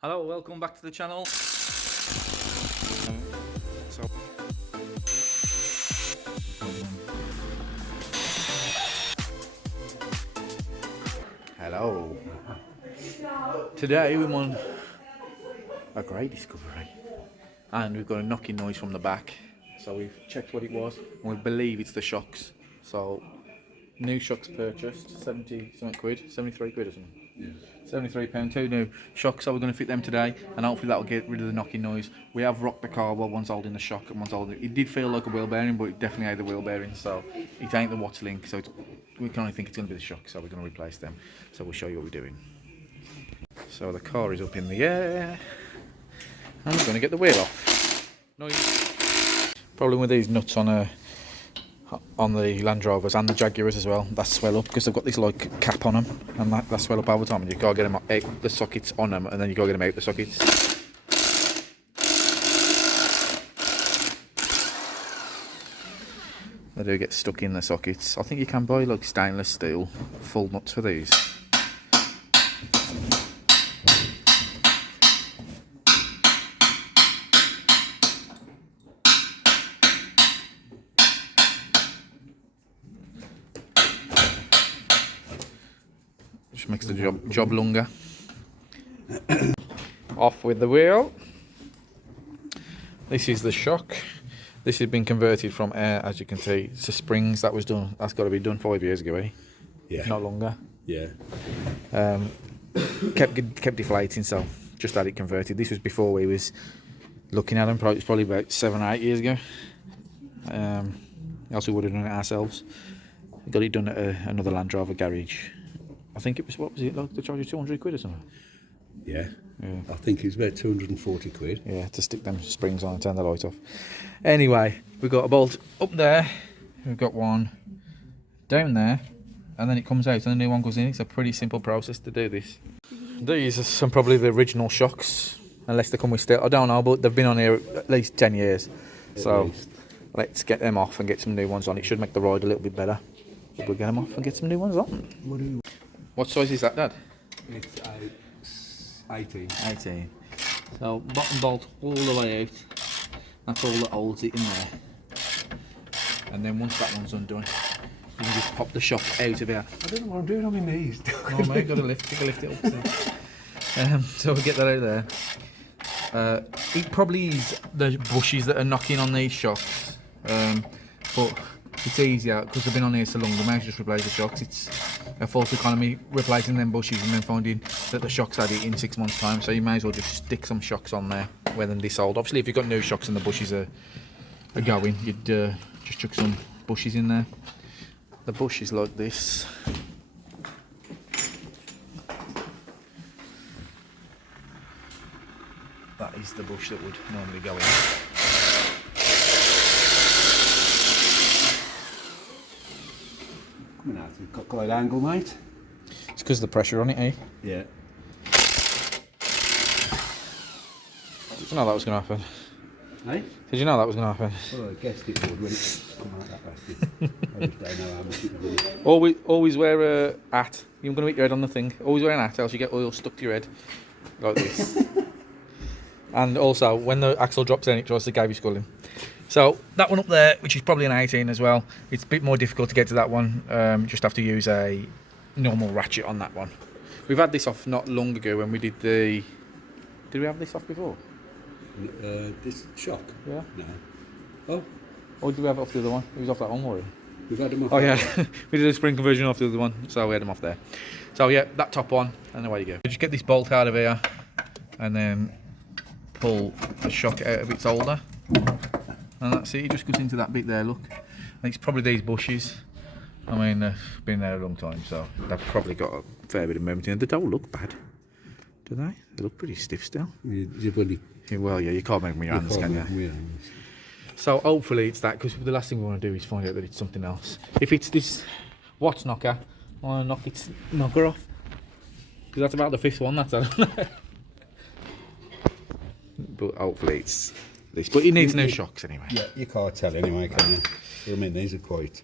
Hello, welcome back to the channel. Hello. Today we won a great discovery, and we've got a knocking noise from the back. So we've checked what it was, and we believe it's the shocks. So new shocks purchased, 70 something quid, 73 quid or something. Yeah. £73, two new shocks, so we're going to fit them today, and hopefully that will get rid of the knocking noise. We have rocked the car while one's holding the shock and one's holding it. Did feel like a wheel bearing, but it definitely ain't the wheel bearing, so it ain't the Watts link, so we can only think it's going to be the shock, so we're going to replace them. So we'll show you what we're doing. So the car is up in the air, and we're going to get the wheel off. Noise. Problem with these nuts on the Land Rovers and the Jaguars as well, that swell up because they've got this like cap on them, and that swell up over time, and you gotta get them out the sockets on them, and then you gotta get them out the sockets. They do get stuck in the sockets. I think you can buy like stainless steel full nuts for these. Just makes the job longer. Off with the wheel. This is the shock. This has been converted from air, as you can see, to springs. That's got to be done 5 years ago, eh? Yeah. Not longer. Yeah. Kept deflating, so just had it converted. This was before we was looking at them. It's probably about 7 or 8 years ago. Else we would have done it ourselves. We got it done at another Land Rover garage. I think it was, what was it, like they charge you 200 quid or something? Yeah. Yeah. I think it was about 240 quid. Yeah, to stick them springs on and turn the light off. Anyway, we've got a bolt up there, we've got one down there, and then it comes out and the new one goes in. It's a pretty simple process to do this. These are some probably the original shocks, unless they come with steel. I don't know, but they've been on here at least 10 years. So let's get them off and get some new ones on. It should make the ride a little bit better. So we'll get them off and get some new ones on. What size is that, Dad? It's 18. 18. So bottom bolt all the way out. That's all that holds it in there. And then once that one's undone, you can just pop the shock out of here. I don't know what I'm doing on my knees. Oh mate, gotta lift it up. So we'll get that out there. It probably is the bushes that are knocking on these shocks, but it's easier because they've been on here so long. We might just replace the shocks. It's a false economy replacing them bushes and then finding that the shocks had it in 6 months' time. So you may as well just stick some shocks on there where they're this old. Obviously, if you've got new shocks and the bushes are going, you'd just chuck some bushes in there. The bush is like this. That is the bush that would normally go in. Coming out of the cockeyed angle, mate. It's because of the pressure on it, eh? Yeah. Did you know that was going to happen? Hey? Did you know that was going to happen? Well, I guessed it would when it come out that bastard. I just don't know how much it would. Always wear a hat. You're going to hit your head on the thing. Always wear an hat, else you get oil stuck to your head. Like this. And also, when the axle drops in, it tries to gave you sculling. So, that one up there, which is probably an 18 as well, it's a bit more difficult to get to that one. Just have to use a normal ratchet on that one. We've had this off not long ago when we did the... Did we have this off before? This shock? Yeah. No. Oh, Or did we have it off the other one? It was off that one, were we? we've had them off. Oh yeah, we did a spring conversion off the other one, so we had them off there. So yeah, that top one, and away you go. Just get this bolt out of here, and then pull the shock out of its holder. And that's it, it just goes into that bit there, look. And it's probably these bushes. I mean, they've been there a long time, so they've probably got a fair bit of movement in them. They don't look bad, do they? They look pretty stiff still. Well, yeah, you can't make them with your hands, can you? So hopefully it's that, because the last thing we want to do is find out that it's something else. If it's this Watts knocker, I want to knock its knocker off. Because that's about the 5th one, that's it. But hopefully it's this. But it needs new shocks anyway. Yeah, you can't tell anyway, can you? I mean, these are quite...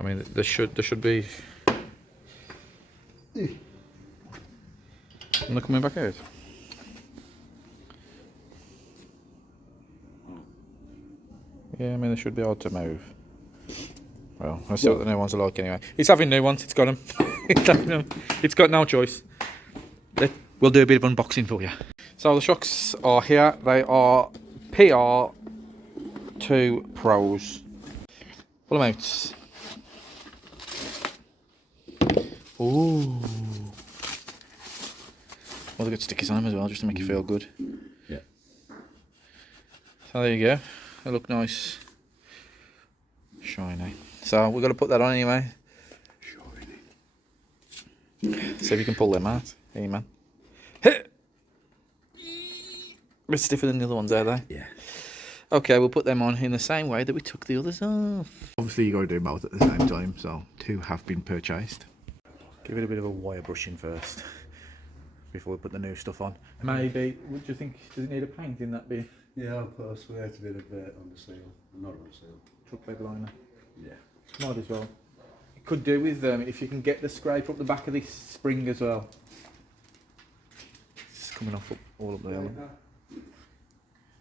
I mean, there should be... And they're coming back out. Yeah, I mean, they should be able to move. Well, I see what the new ones are like anyway. It's having new ones, it's got them. It's got no choice. We'll do a bit of unboxing for you. So the shocks are here. They are PR2 Pros. Pull them out. Ooh. Well, they've got stickers on them as well, just to make you feel good. Yeah. So there you go. They look nice. Shiny. So we've got to put that on anyway. Shiny. See if you can pull them out. Hey, man. A bit stiffer than the other ones, are they? Yeah. Okay, we'll put them on in the same way that we took the others off. Obviously, you got to do both at the same time, so 2 have been purchased. Give it a bit of a wire brushing first before we put the new stuff on. Maybe, what do you think? Does it need a paint in that bit? Yeah, I'll put a sweat a bit of on the seal. Not on the seal. Truck bed liner. Yeah. Might as well. It could do with if you can get the scrape up the back of this spring as well. It's coming off all up there.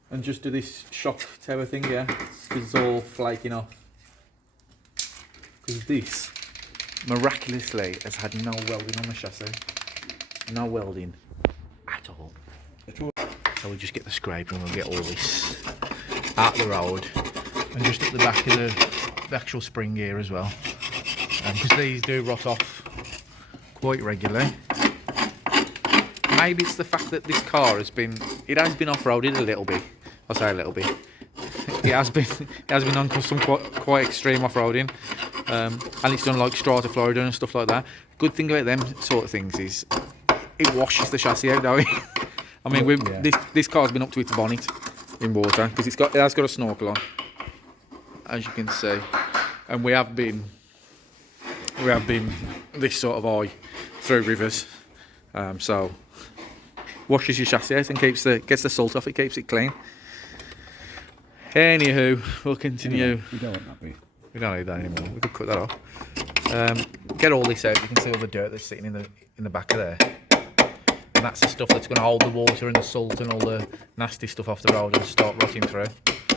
And just do this shock tower thing, yeah, because it's all flaking off. Because this, miraculously, has had no welding on the chassis. No welding at all. So we just get the scraper and we'll get all this out the road. And just at the back of the actual spring gear as well. Because these do rot off quite regularly. Maybe it's the fact that this car has been off-roaded a little bit. I'll say a little bit. It has been on some quite extreme off-roading, and it's done like Strata Florida and stuff like that. Good thing about them sort of things is it washes the chassis out, don't it? I mean, this car's been up to its bonnet in water because it has got a snorkel on, as you can see, and we have been this sort of high through rivers, so washes your chassis out and gets the salt off it, keeps it clean. Anywho, we'll continue. We don't want that bit. We don't need that anymore. We could cut that off. Get all this out. You can see all the dirt that's sitting in the back of there, and that's the stuff that's going to hold the water and the salt and all the nasty stuff off the road and start rotting through.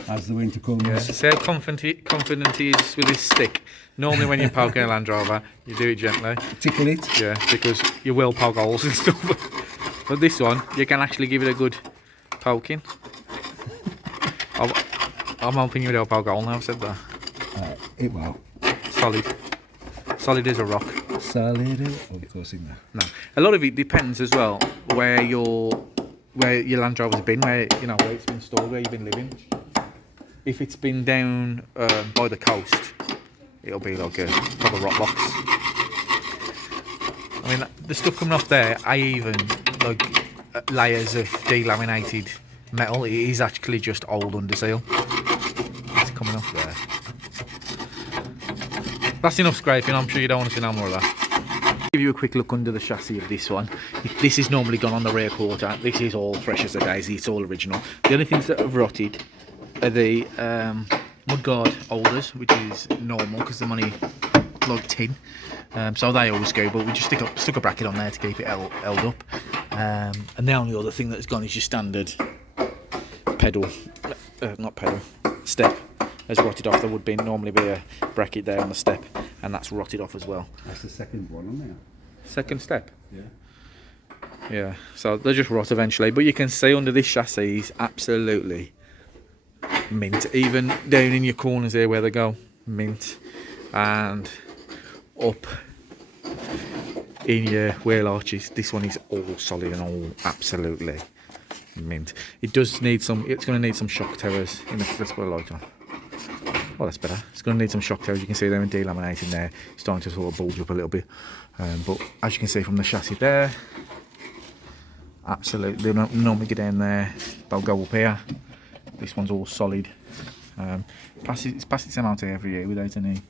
As the winter comes. Yeah. See how confident he is with his stick. Normally, when you're poking a Land Rover, you do it gently. Tickle it. Yeah, because you will poke holes and stuff. But this one, you can actually give it a good poking. I'm hoping you don't poke a hole now. I've said that. It won't. Solid as a rock. Solid. Of course, in there. No, a lot of it depends as well where your Land Rover's been, where it's been stored, where you've been living. If it's been down by the coast, it'll be like a proper rock box. I mean, the stuff coming off there, even like layers of delaminated metal. It is actually just old underseal. It's coming off there. That's enough scraping. I'm sure you don't want to see no more of that. Give you a quick look under the chassis of this one. This is normally gone on the rear quarter. This is all fresh as a daisy. It's all original. The only things that have rotted are the mudguard holders, which is normal because they're only like tin, so they always go. But we just stuck a bracket on there to keep it held up. And the only other thing that's gone is your standard step has rotted off. There would normally be a bracket there on the step, and that's rotted off as well. That's the second one on there. Second step. Yeah. Yeah. So they just rot eventually, but you can see under this chassis is absolutely mint. Even down in your corners here where they go, mint, and up in your wheel arches, this one is all solid and all absolutely mint. It does need some. It's going to need some shock towers in the. Let's put a light on. Oh, that's better. It's going to need some shock towers. You can see them delaminating there, starting to sort of bulge up a little bit. But as you can see from the chassis there, absolutely. They don't normally get down there. They'll go up here. This one's all solid. It's passed its MOT every year without any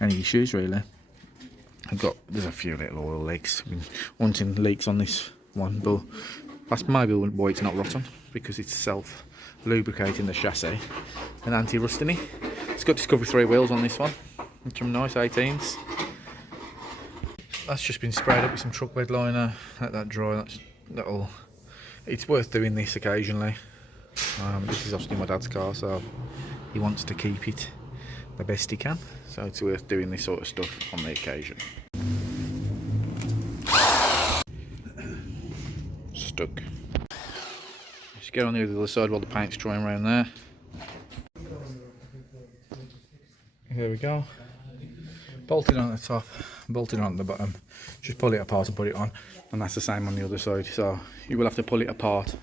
issues really. There's a few little oil leaks. I've been wanting leaks on this one, but that's maybe why it's not rotten, because it's self-lubricating the chassis and anti-rusting it. It's got Discovery 3 wheels on this one, which are nice 18s. that's just been sprayed up with some truck bed liner. Let that dry. It's worth doing this occasionally. This is obviously my dad's car, so he wants to keep it the best he can. So it's worth doing this sort of stuff on the occasion. Stuck. Just get on the other side while the paint's drying around there. There we go. Bolted on the top, bolted on the bottom. Just pull it apart and put it on, and that's the same on the other side. So you will have to pull it apart